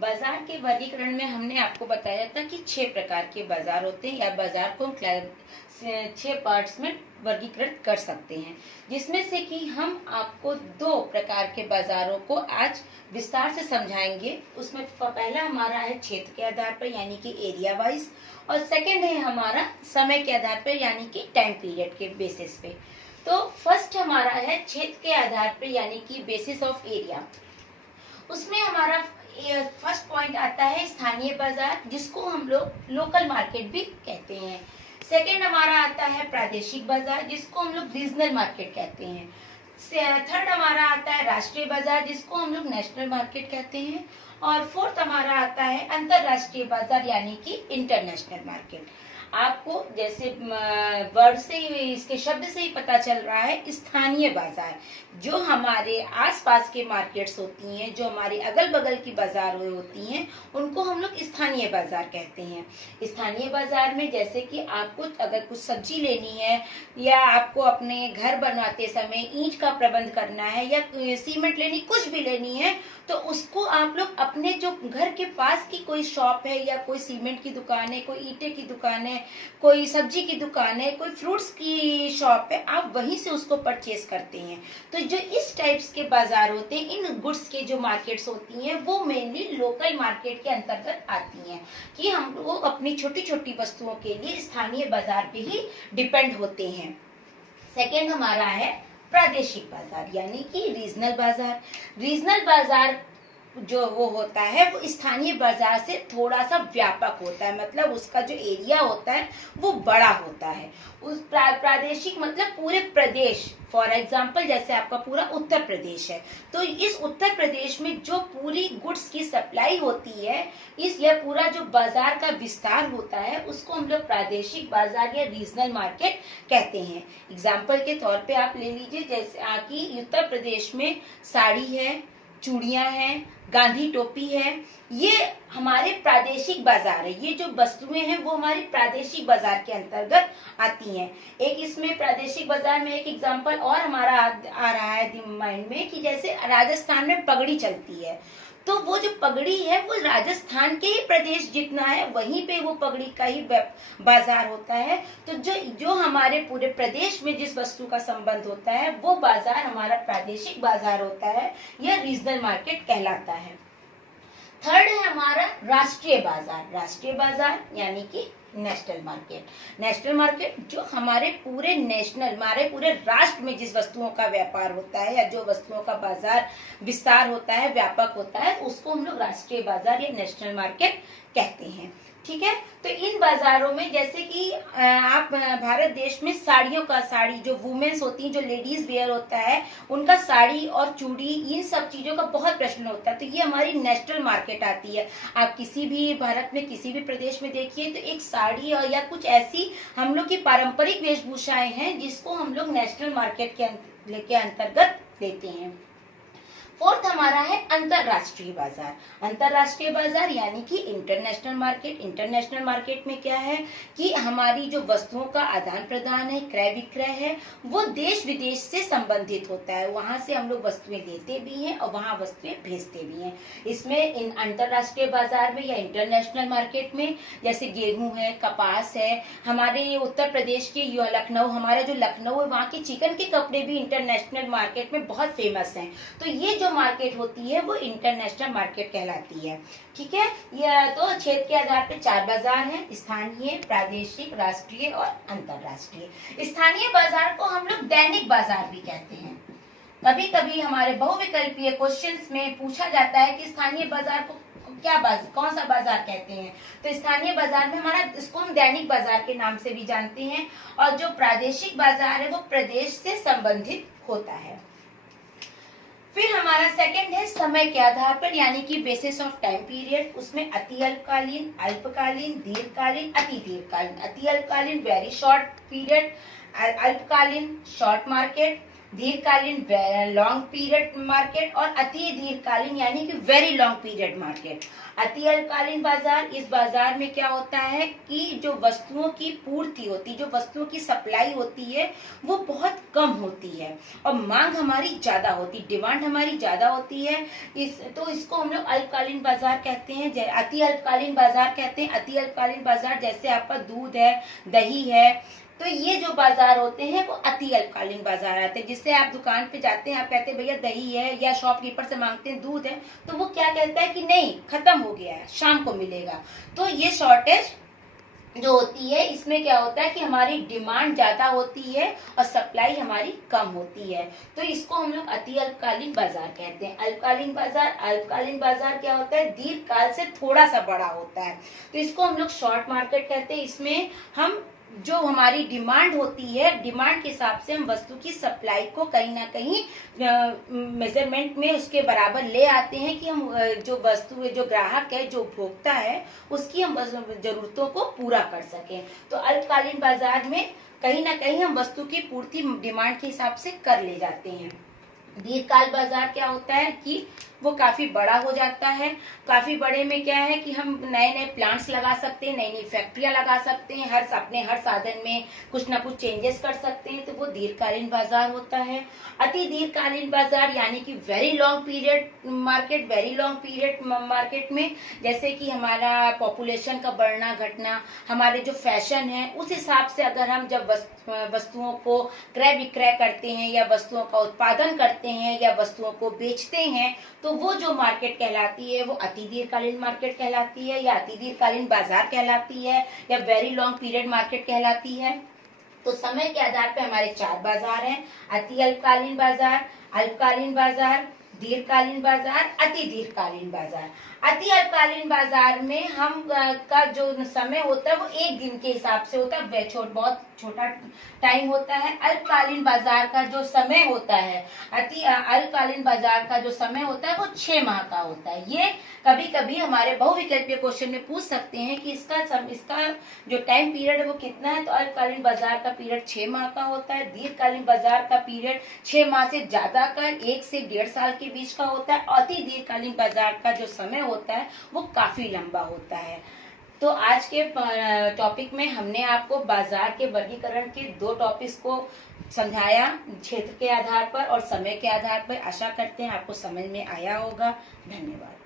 बाजार के वर्गीकरण में हमने आपको बताया था कि 6 प्रकार के बाजार होते हैं, या बाजार को हम 6 पार्ट्स में वर्गीकृत कर सकते हैं, जिसमें से कि हम आपको 2 प्रकार के बाजारों को आज विस्तार से समझाएंगे। उसमें पहला हमारा है क्षेत्र के आधार पर यानी कि एरिया वाइज, और सेकंड है हमारा समय के आधार पर यानी कि टाइम पीरियड के बेसिस पे। तो फर्स्ट हमारा है क्षेत्र के आधार पर यानी कि बेसिस ऑफ एरिया। उसमें हमारा फर्स्ट पॉइंट आता है स्थानीय बाजार, जिसको हम लोग लोकल मार्केट भी कहते हैं। सेकंड हमारा आता है प्रादेशिक बाजार, जिसको हम लोग रीजनल मार्केट कहते हैं। थर्ड हमारा आता है राष्ट्रीय बाजार, जिसको हम लोग नेशनल मार्केट कहते हैं। और फोर्थ हमारा आता है अंतरराष्ट्रीय बाजार यानी कि इंटरनेशनल मार्केट। आपको जैसे वर्ड से ही, इसके शब्द से ही पता चल रहा है, स्थानीय बाजार जो हमारे आसपास के मार्केट्स होती हैं, जो हमारे अगल बगल की बाजार होती हैं, उनको हम लोग स्थानीय बाजार कहते हैं। स्थानीय बाजार में जैसे कि आपको अगर कुछ सब्जी लेनी है, या आपको अपने घर बनवाते समय ईंट का प्रबंध करना है, या सीमेंट लेनी, कुछ भी लेनी है, तो उसको आप लोग अपने जो घर के पास की कोई शॉप है, या कोई सीमेंट की दुकान है, कोई ईंटे की दुकान है, कोई सब्जी की दुकान है, कोई फ्रूट्स की शॉप है, आप वहीं से उसको परचेज करते हैं। तो जो इस टाइप्स के बाजार होते हैं, इन गुड्स के जो मार्केट्स होती हैं, वो मेनली लोकल मार्केट के अंतर्गत आती हैं, कि हम लोग अपनी छोटी छोटी वस्तुओं के लिए स्थानीय बाजार पे ही डिपेंड होते हैं। सेकेंड हमारा है प्रादेशिक बाजार यानी कि रीजनल बाजार। रीजनल बाजार जो वो होता है, वो स्थानीय बाजार से थोड़ा सा व्यापक होता है, मतलब उसका जो एरिया होता है वो बड़ा होता है। उस प्रादेशिक मतलब पूरे प्रदेश, फॉर एग्जाम्पल जैसे आपका पूरा उत्तर प्रदेश है, तो इस उत्तर प्रदेश में जो पूरी गुड्स की सप्लाई होती है, यह पूरा जो बाजार का विस्तार होता है, उसको हम लोग प्रादेशिक बाजार या रीजनल मार्केट कहते हैं। एग्जाम्पल के तौर पे आप ले लीजिए, जैसे कि उत्तर प्रदेश में साड़ी है, चूड़ियां हैं, गांधी टोपी है, ये हमारे प्रादेशिक बाजार है। ये जो वस्तुएं हैं वो हमारी प्रादेशिक बाजार के अंतर्गत आती हैं। एक इसमें प्रादेशिक बाजार में एक एग्जांपल और हमारा आ रहा है माइंड में, कि जैसे राजस्थान में पगड़ी चलती है, तो वो जो पगड़ी है वो राजस्थान के ही प्रदेश जितना है, वहीं पे वो पगड़ी का ही बाजार होता है। तो जो हमारे पूरे प्रदेश में जिस वस्तु का संबंध होता है, वो बाजार हमारा प्रादेशिक बाजार होता है, यह रीजनल मार्केट कहलाता है। थर्ड है हमारा राष्ट्रीय बाजार। राष्ट्रीय बाजार यानी कि नेशनल मार्केट। नेशनल मार्केट जो हमारे पूरे राष्ट्र में जिस वस्तुओं का व्यापार होता है, या जो वस्तुओं का बाजार विस्तार होता है, व्यापक होता है, उसको हम लोग राष्ट्रीय बाजार या नेशनल मार्केट कहते हैं। ठीक है, तो इन बाजारों में जैसे कि आप भारत देश में साड़ी जो वुमेन्स होती हैं, जो लेडीज वेयर होता है, उनका साड़ी और चूड़ी, इन सब चीजों का बहुत प्रचलन होता है। तो ये हमारी नेशनल मार्केट आती है। आप किसी भी भारत में किसी भी प्रदेश में देखिए, तो एक साड़ी और या कुछ ऐसी हम लोग की पारंपरिक वेशभूषाएं हैं, जिसको हम लोग नेशनल मार्केट के अंतर्गत लेते हैं। फोर्थ हमारा है अंतरराष्ट्रीय बाजार। अंतरराष्ट्रीय बाजार यानी कि इंटरनेशनल मार्केट। इंटरनेशनल मार्केट में क्या है कि हमारी जो वस्तुओं का आदान प्रदान है, क्रय विक्रय है, वो देश विदेश से संबंधित होता है। वहां से हम लोग वस्तुएं लेते भी हैं और वहां वस्तुएं भेजते भी हैं। इसमें इन अंतरराष्ट्रीय बाजार में या इंटरनेशनल मार्केट में जैसे गेहूं है, कपास है, हमारे उत्तर प्रदेश के लखनऊ, हमारा जो लखनऊ है, वहाँ के चिकन के कपड़े भी इंटरनेशनल मार्केट में बहुत फेमस हैं। तो ये जो मार्केट होती है वो इंटरनेशनल मार्केट कहलाती है। ठीक है, यह तो क्षेत्र के आधार पर 4 बाजार हैं, स्थानीय, प्रादेशिक, राष्ट्रीय और अंतरराष्ट्रीय। स्थानीय बाजार को हम लोग दैनिक बाजार भी कहते हैं। कभी कभी हमारे बहुविकल्पीय क्वेश्चंस में पूछा जाता है कि स्थानीय बाजार को कौन सा बाजार कहते हैं, तो स्थानीय बाजार में हमारा इसको हम दैनिक बाजार के नाम से भी जानते हैं। और जो प्रादेशिक बाजार है वो प्रदेश से संबंधित होता है। फिर हमारा सेकंड है समय के आधार पर यानी कि बेसिस ऑफ टाइम पीरियड। उसमें अति अल्पकालीन, अल्पकालीन, दीर्घकालीन, अति दीर्घकालीन। अति अल्पकालीन वेरी शॉर्ट पीरियड, अल्पकालीन शॉर्ट मार्केट, दीर्घकालीन लॉन्ग पीरियड मार्केट और अति दीर्घकालीन यानी कि वेरी लॉन्ग पीरियड मार्केट। अति अल्पकालीन बाजार, इस बाजार में क्या होता है कि जो वस्तुओं की पूर्ति होती, जो वस्तुओं की सप्लाई होती है वो बहुत कम होती है और मांग हमारी ज्यादा होती, डिमांड हमारी ज्यादा होती है। इसको हम लोग अल्पकालीन बाजार कहते हैं, अति अल्पकालीन बाजार कहते हैं। अति अल्पकालीन बाजार जैसे आपका दूध है, दही है, तो ये जो बाजार होते हैं वो अति अल्पकालीन बाजार आते हैं। जिससे आप दुकान पे जाते हैं, आप कहते हैं भैया दही है, या शॉपकीपर से मांगते हैं दूध है, तो वो क्या कहता है कि नहीं खत्म हो गया है, शाम को मिलेगा। तो ये शॉर्टेज जो होती है इसमें क्या होता है कि हमारी डिमांड ज्यादा होती है और सप्लाई हमारी कम होती है, तो इसको हम लोग अति अल्पकालीन बाजार कहते हैं। अल्पकालीन बाजार क्या होता है, दीर्घकाल से थोड़ा सा बड़ा होता है, तो इसको हम लोग शॉर्ट मार्केट कहते हैं। इसमें हम जो हमारी डिमांड होती है, डिमांड के हिसाब से हम वस्तु की सप्लाई को कहीं ना कहीं मेजरमेंट में उसके बराबर ले आते हैं कि हम जो वस्तु, जो ग्राहक है, जो उपभोक्ता है, उसकी हम जरूरतों को पूरा कर सकें। तो अल्पकालीन बाजार में कहीं ना कहीं हम वस्तु की पूर्ति डिमांड के हिसाब से कर ले जाते हैं। दीर्घकाल बाजार क्या होता है कि वो काफी बड़ा हो जाता है। काफी बड़े में क्या है कि हम नए नए प्लांट्स लगा सकते हैं, नई नई फैक्ट्रियां लगा सकते हैं, हर साधन में कुछ ना कुछ चेंजेस कर सकते हैं, तो वो दीर्घकालीन बाजार होता है। अति दीर्घकालीन बाजार यानी कि वेरी लॉन्ग पीरियड मार्केट में जैसे कि हमारा पॉपुलेशन का बढ़ना घटना, हमारे जो फैशन है उस हिसाब से अगर हम जब वस्तुओं को क्रय विक्रय करते हैं या वस्तुओं का उत्पादन करते हैं या वस्तुओं को बेचते हैं, तो वो जो मार्केट कहलाती है वो अति दीर्घकालीन मार्केट कहलाती है, या अति दीर्घकालीन बाजार कहलाती है, या वेरी लॉन्ग पीरियड मार्केट कहलाती है। तो समय के आधार पे हमारे 4 बाजार हैं, अति अल्पकालीन बाजार, अल्पकालीन बाजार, दीर्घकालीन बाजार, अति दीर्घकालीन बाजार। अति अल्पकालीन बाजार में हम का जो समय होता है वो 1 दिन के हिसाब से होता है, बहुत छोटा टाइम होता है। अल्पकालीन बाजार का जो समय होता है, अल्पकालीन बाजार का जो समय होता है वो 6 माह का होता है। ये कभी कभी हमारे बहुविकल्पीय क्वेश्चन में पूछ सकते हैं कि इसका जो टाइम पीरियड है वो कितना है, तो अल्पकालीन बाजार का पीरियड 6 माह का होता है। दीर्घकालीन बाजार का पीरियड 6 माह से ज्यादा का 1 से 1.5 साल के बीच का होता है। अति दीर्घकालीन बाजार का जो समय होता है वो काफी लंबा होता है। तो आज के टॉपिक में हमने आपको बाजार के वर्गीकरण के 2 टॉपिक्स को समझाया, क्षेत्र के आधार पर और समय के आधार पर। आशा करते हैं आपको समझ में आया होगा। धन्यवाद।